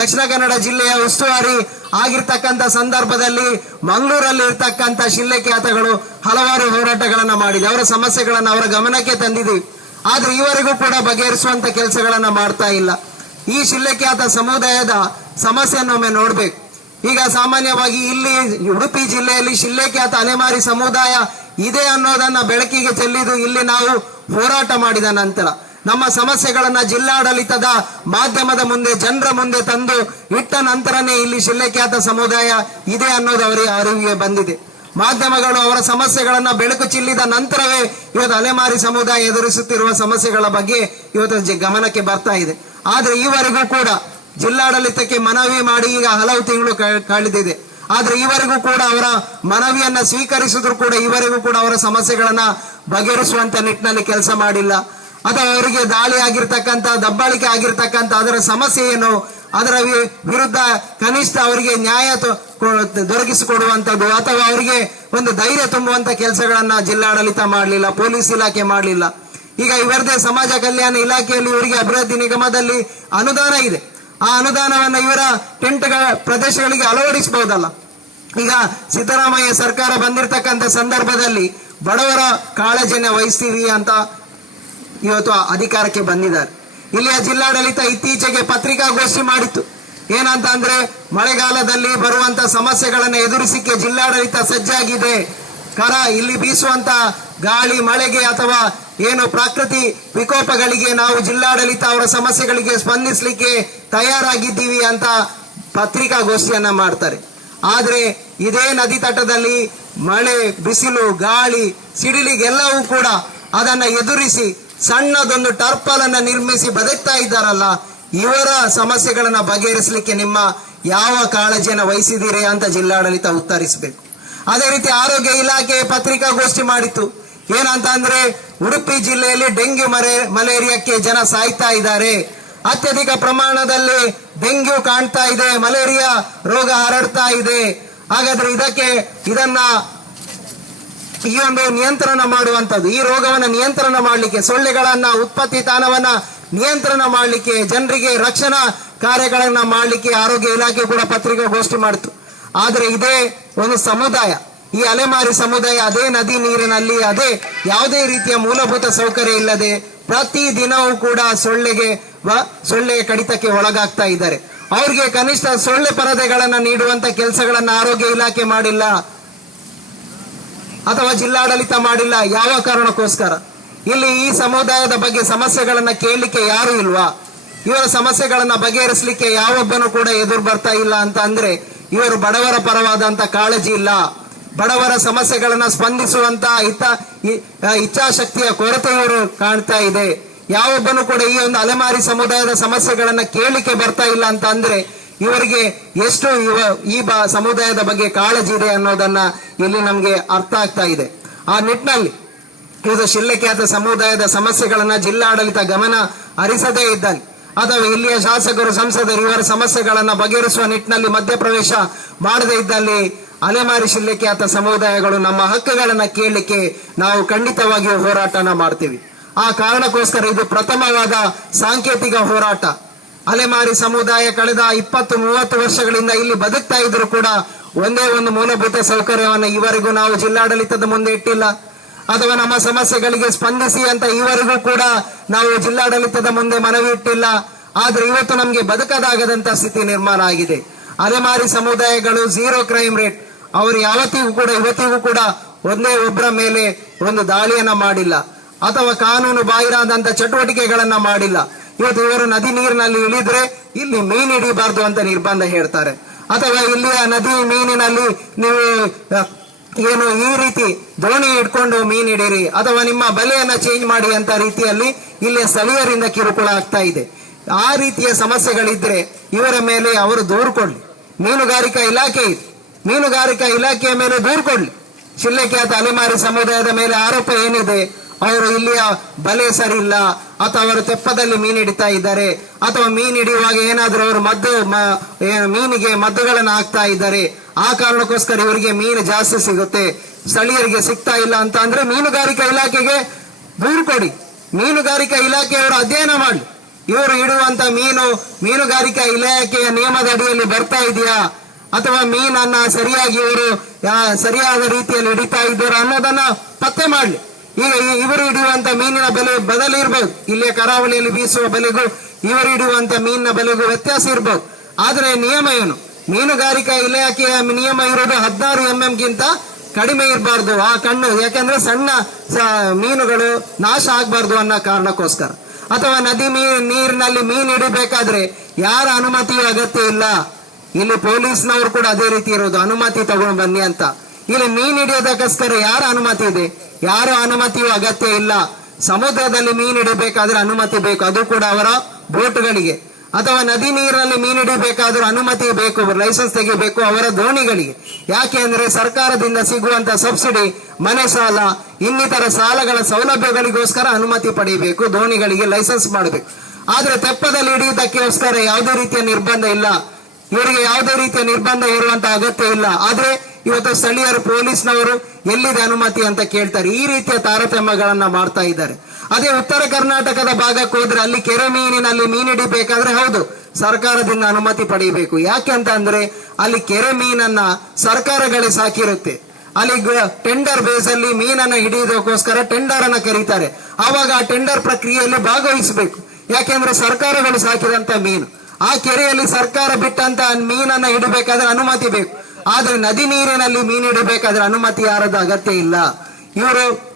ದಕ್ಷಿಣ ಕನ್ನಡ ಜಿಲ್ಲೆಯ ಉಸ್ತುವಾರಿ ಆಗಿರ್ತಕ್ಕಂಥ ಸಂದರ್ಭದಲ್ಲಿ ಮಂಗಳೂರಲ್ಲಿ ಇರ್ತಕ್ಕಂಥ ಶಿಲ್ಲೆಖ್ಯಾತಗಳು ಹಲವಾರು ಹೋರಾಟಗಳನ್ನ ಮಾಡಿದೆ. ಅವರ ಸಮಸ್ಯೆಗಳನ್ನ ಅವರ ಗಮನಕ್ಕೆ ತಂದಿದ್ದೀವಿ ಆದ್ರೆ ಈವರೆಗೂ ಕೂಡ ಬಗೆಹರಿಸುವಂತ ಕೆಲಸಗಳನ್ನ ಮಾಡ್ತಾ ಇಲ್ಲ. ಈ ಶಿಲ್ಲೆಖ್ಯಾತ ಸಮುದಾಯದ ಸಮಸ್ಯೆಯನ್ನು ಒಮ್ಮೆ ನೋಡ್ಬೇಕು. ಈಗ ಸಾಮಾನ್ಯವಾಗಿ ಇಲ್ಲಿ ಉಡುಪಿ ಜಿಲ್ಲೆಯಲ್ಲಿ ಶಿಲ್ಲೆಖ್ಯಾತ ಅಲೆಮಾರಿ ಸಮುದಾಯ ಇದೆ ಅನ್ನೋದನ್ನ ಬೆಳಕಿಗೆ ಚೆಲ್ಲಿದು ಇಲ್ಲಿ ನಾವು ಹೋರಾಟ ಮಾಡಿದ ನಂತರ. ನಮ್ಮ ಸಮಸ್ಯೆಗಳನ್ನ ಜಿಲ್ಲಾಡಳಿತದ ಮಾಧ್ಯಮದ ಮುಂದೆ, ಜನರ ಮುಂದೆ ತಂದು ಇಟ್ಟ ನಂತರನೇ ಇಲ್ಲಿ ಶಿಲ್ಲೆಖ್ಯಾತ ಸಮುದಾಯ ಇದೆ ಅನ್ನೋದು ಅವರಿಗೆ ಅರಿವಿಗೆ ಬಂದಿದೆ. ಮಾಧ್ಯಮಗಳು ಅವರ ಸಮಸ್ಯೆಗಳನ್ನ ಬೆಳಕು ಚಿಲ್ಲಿದ ನಂತರವೇ ಇವತ್ತು ಅಲೆಮಾರಿ ಸಮುದಾಯ ಎದುರಿಸುತ್ತಿರುವ ಸಮಸ್ಯೆಗಳ ಬಗ್ಗೆ ಇವತ್ತು ಗಮನಕ್ಕೆ ಬರ್ತಾ ಇದೆ. ಆದ್ರೆ ಈವರೆಗೂ ಕೂಡ ಜಿಲ್ಲಾಡಳಿತಕ್ಕೆ ಮನವಿ ಮಾಡಿ ಈಗ ಹಲವು ತಿಂಗಳು ಕಳೆದಿದೆ. ಆದ್ರೆ ಈವರೆಗೂ ಕೂಡ ಅವರ ಮನವಿಯನ್ನ ಸ್ವೀಕರಿಸಿದ್ರು ಕೂಡ ಈವರೆಗೂ ಕೂಡ ಅವರ ಸಮಸ್ಯೆಗಳನ್ನ ಬಗೆಹರಿಸುವಂತ ನಿಟ್ಟಿನಲ್ಲಿ ಕೆಲಸ ಮಾಡಿಲ್ಲ. ಅಥವಾ ಅವರಿಗೆ ದಾಳಿ ಆಗಿರ್ತಕ್ಕಂಥ, ದಬ್ಬಾಳಿಕೆ ಆಗಿರ್ತಕ್ಕಂಥ ಅದರ ಸಮಸ್ಯೆ ಏನು? ಅದರ ವಿರುದ್ಧ ಕನಿಷ್ಠ ಅವರಿಗೆ ನ್ಯಾಯ ದೊರಕಿಸಿಕೊಡುವಂಥದ್ದು ಅಥವಾ ಅವರಿಗೆ ಒಂದು ಧೈರ್ಯ ತುಂಬುವಂತ ಕೆಲಸಗಳನ್ನ ಜಿಲ್ಲಾಡಳಿತ ಮಾಡಲಿಲ್ಲ, ಪೊಲೀಸ್ ಇಲಾಖೆ ಮಾಡಲಿಲ್ಲ. ಈಗ ಇವರದೇ ಸಮಾಜ ಕಲ್ಯಾಣ ಇಲಾಖೆಯಲ್ಲಿ ಇವರಿಗೆ ಅಭಿವೃದ್ಧಿ ನಿಗಮದಲ್ಲಿ ಅನುದಾನ ಇದೆ. ಆ ಅನುದಾನವನ್ನ ಇವರ ಟೆಂಟ್ಗಳ ಪ್ರದೇಶಗಳಿಗೆ ಅಳವಡಿಸಬಹುದಲ್ಲ. ಈಗ ಸಿದ್ದರಾಮಯ್ಯ ಸರ್ಕಾರ ಬಂದಿರತಕ್ಕಂಥ ಸಂದರ್ಭದಲ್ಲಿ ಬಡವರ ಕಾಳಜಿಯನ್ನು ವಹಿಸ್ತೀವಿ ಅಂತ ಇವತ್ತು ಅಧಿಕಾರಕ್ಕೆ ಬಂದಿದ್ದಾರೆ. ಇಲ್ಲಿಯ ಜಿಲ್ಲಾಡಳಿತ ಇತ್ತೀಚೆಗೆ ಪತ್ರಿಕಾಗೋಷ್ಠಿ ಮಾಡಿತ್ತು. ಏನಂತ ಅಂದ್ರೆ, ಮಳೆಗಾಲದಲ್ಲಿ ಬರುವಂತ ಸಮಸ್ಯೆಗಳನ್ನು ಎದುರಿಸಿಕ್ಕೆ ಜಿಲ್ಲಾಡಳಿತ ಸಜ್ಜಾಗಿದೆ. ಕರ ಇಲ್ಲಿ ಬೀಸುವಂತ ಗಾಳಿ, ಮಳೆಗೆ ಅಥವಾ ಏನು ಪ್ರಕೃತಿ ವಿಕೋಪಗಳಿಗೆ ನಾವು ಜಿಲ್ಲಾಡಳಿತ ಅವರ ಸಮಸ್ಯೆಗಳಿಗೆ ಸ್ಪಂದಿಸಲಿಕ್ಕೆ ತಯಾರಾಗಿದ್ದೀವಿ ಅಂತ ಪತ್ರಿಕಾಗೋಷ್ಠಿಯನ್ನ ಮಾಡ್ತಾರೆ. ಆದ್ರೆ ಇದೇ ನದಿ ತಟದಲ್ಲಿ ಮಳೆ, ಬಿಸಿಲು, ಗಾಳಿ, ಸಿಡಿಲಿಗೆಲ್ಲವೂ ಕೂಡ ಅದನ್ನ ಎದುರಿಸಿ ಸಣ್ಣದೊಂದು ಟರ್ಪಲ್ ಅನ್ನ ನಿರ್ಮಿಸಿ ಬದುಕ್ತಾ ಇದ್ದಾರಲ್ಲ, ಇವರ ಸಮಸ್ಯೆಗಳನ್ನ ಬಗೆಹರಿಸಲಿಕ್ಕೆ ನಿಮ್ಮ ಯಾವ ಕಾಳಜಿಯನ್ನು ವಹಿಸಿದ್ದೀರಿ ಅಂತ ಜಿಲ್ಲಾಡಳಿತ ಉತ್ತರಿಸಬೇಕು. ಅದೇ ರೀತಿ ಆರೋಗ್ಯ ಇಲಾಖೆ ಪತ್ರಿಕಾಗೋಷ್ಠಿ ಮಾಡಿತ್ತು. ಏನಂತ ಅಂದ್ರೆ, ಉಡುಪಿ ಜಿಲ್ಲೆಯಲ್ಲಿ ಡೆಂಗ್ಯೂ ಮರೆ, ಮಲೇರಿಯಾಕ್ಕೆ ಜನ ಸಾಯ್ತಾ ಇದ್ದಾರೆ. ಅತ್ಯಧಿಕ ಪ್ರಮಾಣದಲ್ಲಿ ಡೆಂಗ್ಯೂ ಕಾಣ್ತಾ ಇದೆ, ಮಲೇರಿಯಾ ರೋಗ ಹರಡ್ತಾ ಇದೆ. ಹಾಗಾದ್ರೆ ಇದಕ್ಕೆ, ಇದನ್ನ ಈ ಒಂದು ನಿಯಂತ್ರಣ ಮಾಡುವಂಥದ್ದು. ಈ ರೋಗವನ್ನ ನಿಯಂತ್ರಣ ಮಾಡಲಿಕ್ಕೆ, ಸೊಳ್ಳೆಗಳನ್ನ, ಉತ್ಪತ್ತಿ ತಾಣವನ್ನ ನಿಯಂತ್ರಣ ಮಾಡಲಿಕ್ಕೆ, ಜನರಿಗೆ ರಕ್ಷಣಾ ಕಾರ್ಯಗಳನ್ನ ಮಾಡಲಿಕ್ಕೆ ಆರೋಗ್ಯ ಇಲಾಖೆ ಕೂಡ ಪತ್ರಿಕಾಗೋಷ್ಠಿ ಮಾಡಿತು. ಆದ್ರೆ ಇದೇ ಒಂದು ಸಮುದಾಯ. ಈ ಅಲೆಮಾರಿ ಸಮುದಾಯ ಅದೇ ನದಿ ನೀರಿನಲ್ಲಿ, ಅದೇ ಯಾವುದೇ ರೀತಿಯ ಮೂಲಭೂತ ಸೌಕರ್ಯ ಇಲ್ಲದೆ ಪ್ರತಿ ದಿನವೂ ಕೂಡ ಸೊಳ್ಳೆಗೆ ಸೊಳ್ಳೆ ಕಡಿತಕ್ಕೆ ಒಳಗಾಗ್ತಾ ಇದ್ದಾರೆ. ಅವ್ರಿಗೆ ಕನಿಷ್ಠ ಸೊಳ್ಳೆ ಪರದೆಗಳನ್ನ ನೀಡುವಂತ ಕೆಲಸಗಳನ್ನ ಆರೋಗ್ಯ ಇಲಾಖೆ ಮಾಡಿಲ್ಲ. ಅಥವಾ ಜಿಲ್ಲಾಡಳಿತ ಮಾಡಿಲ್ಲ, ಯಾವ ಕಾರಣಕ್ಕೋಸ್ಕರ? ಇಲ್ಲಿ ಈ ಸಮುದಾಯದ ಬಗ್ಗೆ ಸಮಸ್ಯೆಗಳನ್ನ ಕೇಳಲಿಕ್ಕೆ ಯಾರು ಇಲ್ವಾ? ಇವರ ಸಮಸ್ಯೆಗಳನ್ನ ಬಗೆಹರಿಸಲಿಕ್ಕೆ ಯಾವೊಬ್ಬನು ಕೂಡ ಎದುರು ಬರ್ತಾ ಇಲ್ಲ ಅಂತ ಅಂದ್ರೆ, ಇವರು ಬಡವರ ಪರವಾದಂತ ಕಾಳಜಿ ಇಲ್ಲ. ಬಡವರ ಸಮಸ್ಯೆಗಳನ್ನ ಸ್ಪಂದಿಸುವಂತ ಹಿತ ಇಚ್ಛಾಶಕ್ತಿಯ ಕೊರತೆ ಇವರು ಕಾಣ್ತಾ ಇದೆ. ಯಾವೊಬ್ಬನು ಕೂಡ ಈ ಒಂದು ಅಲೆಮಾರಿ ಸಮುದಾಯದ ಸಮಸ್ಯೆಗಳನ್ನ ಕೇಳಲಿಕ್ಕೆ ಬರ್ತಾ ಇಲ್ಲ ಅಂತ ಅಂದ್ರೆ ಇವರಿಗೆ ಎಷ್ಟು ಇವ ಈ ಸಮುದಾಯದ ಬಗ್ಗೆ ಕಾಳಜಿ ಇದೆ ಅನ್ನೋದನ್ನ ಇಲ್ಲಿ ನಮ್ಗೆ ಅರ್ಥ ಆಗ್ತಾ ಇದೆ. ಆ ನಿಟ್ಟಿನಲ್ಲಿ ಇದು ಶಿಲ್ಲಖ್ಯಾತ ಸಮುದಾಯದ ಸಮಸ್ಯೆಗಳನ್ನ ಜಿಲ್ಲಾಡಳಿತ ಗಮನ ಹರಿಸದೇ ಇದ್ದಲ್ಲಿ, ಅಥವಾ ಇಲ್ಲಿಯ ಶಾಸಕರು, ಸಂಸದರು ಇವರ ಸಮಸ್ಯೆಗಳನ್ನ ಬಗೆಹರಿಸುವ ನಿಟ್ಟಿನಲ್ಲಿ ಮಧ್ಯಪ್ರವೇಶ ಮಾಡದೇ ಇದ್ದಲ್ಲಿ ಅಲೆಮಾರಿ ಶಿಲ್ಲಖ್ಯಾತ ಸಮುದಾಯಗಳು ನಮ್ಮ ಹಕ್ಕುಗಳನ್ನ ಕೇಳಲಿಕ್ಕೆ ನಾವು ಖಂಡಿತವಾಗಿಯೂ ಹೋರಾಟನ ಮಾಡ್ತೀವಿ. ಆ ಕಾರಣಕ್ಕೋಸ್ಕರ ಇದು ಪ್ರಥಮವಾದ ಸಾಂಕೇತಿಕ ಹೋರಾಟ. ಅಲೆಮಾರಿ ಸಮುದಾಯ ಕಳೆದ ಇಪ್ಪತ್ತು ಮೂವತ್ತು ವರ್ಷಗಳಿಂದ ಇಲ್ಲಿ ಬದುಕ್ತಾ ಇದ್ರು ಕೂಡ ಒಂದೇ ಒಂದು ಮೂಲಭೂತ ಸೌಕರ್ಯವನ್ನು ಇವರೆಗೂ ನಾವು ಜಿಲ್ಲಾಡಳಿತದ ಮುಂದೆ ಇಟ್ಟಿಲ್ಲ. ಅಥವಾ ನಮ್ಮ ಸಮಸ್ಯೆಗಳಿಗೆ ಸ್ಪಂದಿಸಿ ಅಂತ ಇವರಿಗೂ ಕೂಡ ನಾವು ಜಿಲ್ಲಾಡಳಿತದ ಮುಂದೆ ಮನವಿ ಇಟ್ಟಿಲ್ಲ. ಆದ್ರೆ ಇವತ್ತು ನಮ್ಗೆ ಬದುಕದಾಗದಂತ ಸ್ಥಿತಿ ನಿರ್ಮಾಣ ಆಗಿದೆ. ಅಲೆಮಾರಿ ಸಮುದಾಯಗಳು ಝೀರೋ ಕ್ರೈಮ್ ರೇಟ್. ಅವರು ಯಾವತ್ತಿಗೂ ಕೂಡ, ಇವತ್ತಿಗೂ ಕೂಡ ಒಂದೇ ಒಬ್ಬರ ಮೇಲೆ ಒಂದು ದಾಳಿಯನ್ನ ಮಾಡಿಲ್ಲ. ಅಥವಾ ಕಾನೂನು ಬಾಹಿರಾದಂತ ಚಟುವಟಿಕೆಗಳನ್ನ ಮಾಡಿಲ್ಲ. ಇವತ್ತು ಇವರು ನದಿ ನೀರಿನಲ್ಲಿ ಇಳಿದ್ರೆ ಇಲ್ಲಿ ಮೀನು ಹಿಡಿಬಾರ್ದು ಅಂತ ನಿರ್ಬಂಧ ಹೇಳ್ತಾರೆ. ಅಥವಾ ಇಲ್ಲಿಯ ನದಿ ಮೀನಿನಲ್ಲಿ ನೀವು ಏನು ಈ ರೀತಿ ದೋಣಿ ಇಟ್ಕೊಂಡು ಮೀನ್ ಹಿಡೀರಿ, ಅಥವಾ ನಿಮ್ಮ ಬಲೆಯನ್ನ ಚೇಂಜ್ ಮಾಡಿ ಅಂತ ರೀತಿಯಲ್ಲಿ ಇಲ್ಲಿ ಸ್ಥಳೀಯರಿಂದ ಕಿರುಕುಳ ಆಗ್ತಾ ಇದೆ. ಆ ರೀತಿಯ ಸಮಸ್ಯೆಗಳಿದ್ರೆ ಇವರ ಮೇಲೆ ಅವರು ದೂರು ಕೊಡ್ಲಿ. ಮೀನುಗಾರಿಕಾ ಇಲಾಖೆ ಇದೆ. ಮೀನುಗಾರಿಕಾ ಇಲಾಖೆಯ ಮೇಲೆ ದೂರು ಕೊಡ್ಲಿ. ಶಿಲ್ಲೆಖ್ಯಾತ ಅಲೆಮಾರಿ ಸಮುದಾಯದ ಮೇಲೆ ಆರೋಪ ಏನಿದೆ? ಅವರು ಇಲ್ಲಿಯ ಬಲೆ ಸರಿ ಇಲ್ಲ ಅಥವಾ ಅವರು ತೆಪ್ಪದಲ್ಲಿ ಮೀನು ಹಿಡಿತಾ ಇದ್ದಾರೆ. ಅಥವಾ ಮೀನು ಹಿಡಿಯುವಾಗ ಏನಾದರೂ ಅವರು ಮದ್ದು ಮೀನಿಗೆ ಮದ್ದುಗಳನ್ನು ಹಾಕ್ತಾ ಇದ್ದಾರೆ. ಆ ಕಾರಣಕ್ಕೋಸ್ಕರ ಇವರಿಗೆ ಮೀನು ಜಾಸ್ತಿ ಸಿಗುತ್ತೆ. ಸ್ಥಳೀಯರಿಗೆ ಸಿಗ್ತಾ ಇಲ್ಲ ಅಂತ ಅಂದ್ರೆ ಮೀನುಗಾರಿಕಾ ಇಲಾಖೆಗೆ ದೂರು ಕೊಡಿ. ಮೀನುಗಾರಿಕಾ ಇಲಾಖೆಯವರು ಅಧ್ಯಯನ ಮಾಡಿ. ಇವರು ಇಡುವಂತ ಮೀನು ಮೀನುಗಾರಿಕಾ ಇಲಾಖೆಯ ನಿಯಮದ ಅಡಿಯಲ್ಲಿ ಬರ್ತಾ ಇದೆಯಾ? ಅಥವಾ ಮೀನನ್ನ ಸರಿಯಾಗಿ ಇವರು ಸರಿಯಾದ ರೀತಿಯಲ್ಲಿ ಹಿಡಿತಾ ಇದ್ದಾರೆ ಅನ್ನೋದನ್ನ ಪತ್ತೆ ಮಾಡಲಿ. ಇವರು ಹಿಡಿಯುವಂತ ಮೀನಿನ ಬೆಲೆ ಬದಲು ಇರ್ಬೋದು. ಇಲ್ಲಿಯ ಕರಾವಳಿಯಲ್ಲಿ ಬೀಸುವ ಬೆಲೆಗೂ ಇವರು ಹಿಡಿಯುವಂತ ಮೀನಿನ ಬೆಲೆಗೂ ವ್ಯತ್ಯಾಸ ಇರ್ಬೋದು. ಆದ್ರೆ ನಿಯಮ ಏನು? ಮೀನುಗಾರಿಕಾ ಇಲಾಖೆಯ ನಿಯಮ ಇರೋದು ಹದಿನಾರು ಎಂ ಗಿಂತ ಕಡಿಮೆ ಇರಬಾರ್ದು ಆ ಕಣ್ಣು. ಯಾಕಂದ್ರೆ ಸಣ್ಣ ಮೀನುಗಳು ನಾಶ ಆಗ್ಬಾರ್ದು ಅನ್ನೋ ಕಾರಣಕ್ಕೋಸ್ಕರ. ಅಥವಾ ನದಿ ನೀರಿನಲ್ಲಿ ಮೀನು ಹಿಡಿಬೇಕಾದ್ರೆ ಯಾರ ಅನುಮತಿಯೂ ಅಗತ್ಯ ಇಲ್ಲ. ಇಲ್ಲಿ ಪೊಲೀಸ್ನವರು ಕೂಡ ಅದೇ ರೀತಿ ಇರೋದು ಅನುಮತಿ ತಗೊಂಡು ಬನ್ನಿ ಅಂತ. ಇಲ್ಲಿ ಮೀನು ಹಿಡಿಯೋದಕ್ಕೋಸ್ಕರ ಯಾರ ಅನುಮತಿ ಇದೆ? ಯಾರ ಅನುಮತಿಯೂ ಅಗತ್ಯ ಇಲ್ಲ. ಸಮುದ್ರದಲ್ಲಿ ಮೀನು ಹಿಡಿಬೇಕಾದ್ರೆ ಅನುಮತಿ ಬೇಕು. ಅದು ಕೂಡ ಅವರ ಬೋಟ್ಗಳಿಗೆ. ಅಥವಾ ನದಿ ನೀರಿನಲ್ಲಿ ಮೀನು ಹಿಡಿಬೇಕಾದ್ರೂ ಅನುಮತಿ ಬೇಕು. ಲೈಸೆನ್ಸ್ ತೆಗಿಬೇಕು ಅವರ ದೋಣಿಗಳಿಗೆ. ಯಾಕೆ ಅಂದ್ರೆ ಸರ್ಕಾರದಿಂದ ಸಿಗುವಂತ ಸಬ್ಸಿಡಿ, ಮನೆ ಸಾಲ, ಇನ್ನಿತರ ಸಾಲಗಳ ಸೌಲಭ್ಯಗಳಿಗೋಸ್ಕರ ಅನುಮತಿ ಪಡೆಯಬೇಕು. ದೋಣಿಗಳಿಗೆ ಲೈಸೆನ್ಸ್ ಮಾಡಬೇಕು. ಆದ್ರೆ ತೆಪ್ಪದಲ್ಲಿ ಹಿಡಿಯುವುದಕ್ಕೋಸ್ಕರ ಯಾವುದೇ ರೀತಿಯ ನಿರ್ಬಂಧ ಇಲ್ಲ. ಇವರಿಗೆ ಯಾವುದೇ ರೀತಿಯ ನಿರ್ಬಂಧ ಇರುವಂತ ಅಗತ್ಯ ಇಲ್ಲ. ಆದ್ರೆ ಇವತ್ತು ಸ್ಥಳೀಯರು ಪೊಲೀಸ್ನವರು ಎಲ್ಲಿದೆ ಅನುಮತಿ ಅಂತ ಕೇಳ್ತಾರೆ. ಈ ರೀತಿಯ ತಾರತಮ್ಯಗಳನ್ನ ಮಾಡ್ತಾ ಇದ್ದಾರೆ. ಅದೇ ಉತ್ತರ ಕರ್ನಾಟಕದ ಭಾಗಕ್ಕೆ ಹೋದ್ರೆ ಅಲ್ಲಿ ಕೆರೆ ಮೀನಿನಲ್ಲಿ ಮೀನು ಹಿಡಿಬೇಕಾದ್ರೆ ಹೌದು, ಸರ್ಕಾರದಿಂದ ಅನುಮತಿ ಪಡೆಯಬೇಕು. ಯಾಕೆ ಅಂದ್ರೆ ಅಲ್ಲಿ ಕೆರೆ ಮೀನನ್ನ ಸರ್ಕಾರಗಳೇ ಸಾಕಿರುತ್ತೆ. ಅಲ್ಲಿ ಟೆಂಡರ್ ಬೇಸ್ ಅಲ್ಲಿ ಮೀನನ್ನ ಹಿಡಿಯೋದಕ್ಕೋಸ್ಕರ ಟೆಂಡರ್ ಅನ್ನ ಕರೀತಾರೆ. ಆವಾಗ ಆ ಟೆಂಡರ್ ಪ್ರಕ್ರಿಯೆಯಲ್ಲಿ ಭಾಗವಹಿಸಬೇಕು. ಯಾಕೆಂದ್ರೆ ಸರ್ಕಾರಗಳು ಸಾಕಿದಂತ ಮೀನು. ಆ ಕೆರೆಯಲ್ಲಿ ಸರ್ಕಾರ ಬಿಟ್ಟಂತ ಮೀನನ್ನ ಹಿಡಬೇಕಾದ್ರೆ ಅನುಮತಿ ಬೇಕು. ಆದ್ರೆ ನದಿ ನೀರಿನಲ್ಲಿ ಮೀನು ಹಿಡಬೇಕಾದ್ರೆ ಅನುಮತಿ ಯಾರದ ಅಗತ್ಯ ಇಲ್ಲ. ಇವರು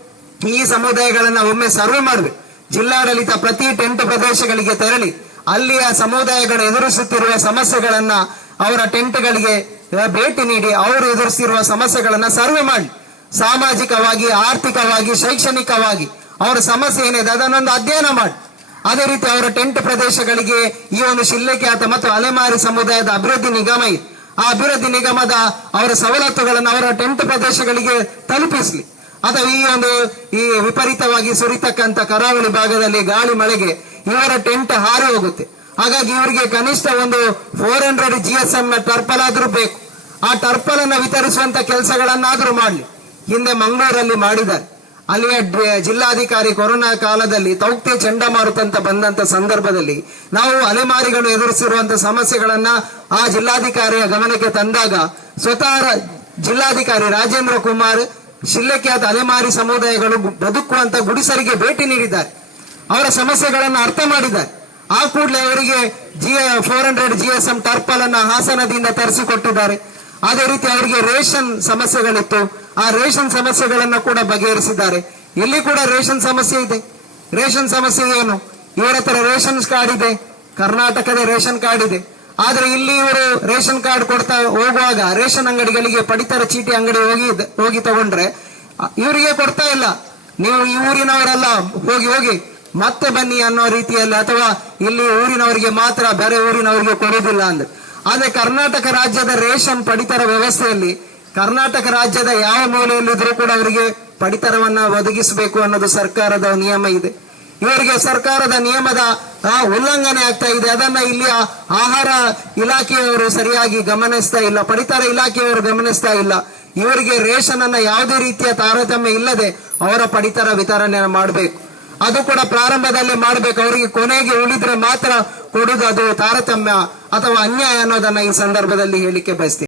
ಈ ಸಮುದಾಯಗಳನ್ನ ಒಮ್ಮೆ ಸರ್ವೆ ಮಾಡಬೇಕು ಜಿಲ್ಲಾಡಳಿತ ಪ್ರತಿ ಟೆಂಟ್ ಪ್ರದೇಶಗಳಿಗೆ ತೆರಳಿ. ಅಲ್ಲಿಯ ಸಮುದಾಯಗಳು ಎದುರಿಸುತ್ತಿರುವ ಸಮಸ್ಯೆಗಳನ್ನ ಅವರ ಟೆಂಟ್ಗಳಿಗೆ ಗಳಿಗೆ ಭೇಟಿ ನೀಡಿ ಅವರು ಎದುರಿಸಿರುವ ಸಮಸ್ಯೆಗಳನ್ನ ಸರ್ವೆ ಮಾಡಿ ಸಾಮಾಜಿಕವಾಗಿ, ಆರ್ಥಿಕವಾಗಿ, ಶೈಕ್ಷಣಿಕವಾಗಿ ಅವರ ಸಮಸ್ಯೆ ಏನಿದೆ ಅದನ್ನೊಂದು ಅಧ್ಯಯನ ಮಾಡಿ ಅದೇ ರೀತಿ ಅವರ ಟೆಂಟ್ ಪ್ರದೇಶಗಳಿಗೆ ಈ ಒಂದು ಶಿಲ್ಲೆಖ್ಯಾತ ಮತ್ತು ಅಲೆಮಾರಿ ಸಮುದಾಯದ ಅಭಿವೃದ್ಧಿ ನಿಗಮ ಇದೆ. ಆ ಅಭಿವೃದ್ಧಿ ನಿಗಮದ ಅವರ ಸವಲತ್ತುಗಳನ್ನು ಅವರ ಟೆಂಟ್ ಪ್ರದೇಶಗಳಿಗೆ ತಲುಪಿಸಲಿ. ಅಥವಾ ಈ ಒಂದು, ಈ ವಿಪರೀತವಾಗಿ ಸುರಿತಕ್ಕಂತ ಕರಾವಳಿ ಭಾಗದಲ್ಲಿ ಗಾಳಿ ಮಳೆಗೆ ಇವರ ಟೆಂಟ್ ಹಾರಿ ಹೋಗುತ್ತೆ. ಹಾಗಾಗಿ ಇವರಿಗೆ ಕನಿಷ್ಠ ಒಂದು four hundred G S M tarpaulin ಆದ್ರೂ ಬೇಕು. ಆ ಟರ್ಪಲ್ ಅನ್ನು ವಿತರಿಸುವಂತ ಕೆಲಸಗಳನ್ನಾದ್ರೂ ಮಾಡಲಿ. ಹಿಂದೆ ಮಂಗಳೂರಲ್ಲಿ ಮಾಡಿದ್ದಾರೆ. ಅಲ್ಲಿಯ ಜಿಲ್ಲಾಧಿಕಾರಿ ಕೊರೋನಾ ಕಾಲದಲ್ಲಿ ತೌಕ್ತೆ ಚಂಡಮಾರುತ ಅಂತ ಬಂದಂತ ಸಂದರ್ಭದಲ್ಲಿ ನಾವು ಅಲೆಮಾರಿಗಳು ಎದುರಿಸಿರುವಂತ ಸಮಸ್ಯೆಗಳನ್ನ ಆ ಜಿಲ್ಲಾಧಿಕಾರಿಯ ಗಮನಕ್ಕೆ ತಂದಾಗ ಸ್ವತಃ ಜಿಲ್ಲಾಧಿಕಾರಿ ರಾಜೇಂದ್ರ ಕುಮಾರ್ ಶಿಲ್ಲೆಖ್ಯಾತ ಅಲೆಮಾರಿ ಸಮುದಾಯಗಳು ಬದುಕುವಂತ ಗುಡಿಸರಿಗೆ ಭೇಟಿ ನೀಡಿದ್ದಾರೆ. ಅವರ ಸಮಸ್ಯೆಗಳನ್ನು ಅರ್ಥ ಮಾಡಿದ್ದಾರೆ. ಆ ಕೂಡಲೇ ಅವರಿಗೆ G four hundred G S M tarpaulin ಅನ್ನ ಹಾಸನದಿಂದ ತರಿಸಿಕೊಟ್ಟಿದ್ದಾರೆ. ಅದೇ ರೀತಿ ಅವರಿಗೆ ರೇಷನ್ ಸಮಸ್ಯೆಗಳಿತ್ತು. ಆ ರೇಷನ್ ಸಮಸ್ಯೆಗಳನ್ನ ಕೂಡ ಬಗೆಹರಿಸಿದ್ದಾರೆ. ಇಲ್ಲಿ ಕೂಡ ರೇಷನ್ ಸಮಸ್ಯೆ ಇದೆ. ರೇಷನ್ ಸಮಸ್ಯೆ ಏನು? ಇವರ ಹತ್ರ ರೇಷನ್ ಕಾರ್ಡ್ ಇದೆ. ಕರ್ನಾಟಕದ ರೇಷನ್ ಕಾರ್ಡ್ ಇದೆ. ಆದ್ರೆ ಇಲ್ಲಿ ಇವರು ರೇಷನ್ ಕಾರ್ಡ್ ಕೊಡ್ತಾ ಹೋಗುವಾಗ ರೇಷನ್ ಅಂಗಡಿಗಳಿಗೆ ಪಡಿತರ ಚೀಟಿ ಅಂಗಡಿ ಹೋಗಿ ಹೋಗಿ ತಗೊಂಡ್ರೆ ಇವರಿಗೆ ಕೊಡ್ತಾ ಇಲ್ಲ. ನೀವು ಈ ಊರಿನವರೆಲ್ಲ ಹೋಗಿ ಹೋಗಿ ಮತ್ತೆ ಬನ್ನಿ ಅನ್ನೋ ರೀತಿಯಲ್ಲಿ ಅಥವಾ ಇಲ್ಲಿ ಊರಿನವರಿಗೆ ಮಾತ್ರ, ಬೇರೆ ಊರಿನವರಿಗೆ ಕೊಡುವುದಿಲ್ಲ ಅಂದ್ರೆ ಆದ್ರೆ ಕರ್ನಾಟಕ ರಾಜ್ಯದ ರೇಷನ್ ಪಡಿತರ ವ್ಯವಸ್ಥೆಯಲ್ಲಿ ಕರ್ನಾಟಕ ರಾಜ್ಯದ ಯಾವ ಮೂಲೆಯಲ್ಲಿದ್ರೂ ಕೂಡ ಅವರಿಗೆ ಪಡಿತರವನ್ನ ಒದಗಿಸಬೇಕು ಅನ್ನೋದು ಸರ್ಕಾರದ ನಿಯಮ ಇದೆ. ಇವರಿಗೆ ಸರ್ಕಾರದ ನಿಯಮದ ಉಲ್ಲಂಘನೆ ಆಗ್ತಾ ಇದೆ. ಅದನ್ನ ಇಲ್ಲಿ ಆಹಾರ ಇಲಾಖೆಯವರು ಸರಿಯಾಗಿ ಗಮನಿಸ್ತಾ ಇಲ್ಲ. ಪಡಿತರ ಇಲಾಖೆಯವರು ಗಮನಿಸ್ತಾ ಇಲ್ಲ. ಇವರಿಗೆ ರೇಷನ್ ಅನ್ನ ಯಾವುದೇ ರೀತಿಯ ತಾರತಮ್ಯ ಇಲ್ಲದೆ ಅವರ ಪಡಿತರ ವಿತರಣೆ ಮಾಡಬೇಕು. ಅದು ಕೂಡ ಪ್ರಾರಂಭದಲ್ಲಿ ಮಾಡಬೇಕು. ಅವರಿಗೆ ಕೊನೆಗೆ ಉಳಿದ್ರೆ ಮಾತ್ರ ಕೊಡುದು ಅದು ತಾರತಮ್ಯ ಅಥವಾ ಅನ್ಯಾಯ ಅನ್ನೋದನ್ನ ಈ ಸಂದರ್ಭದಲ್ಲಿ ಹೇಳಿಕೆ ಬಯಸ್ತೀನಿ.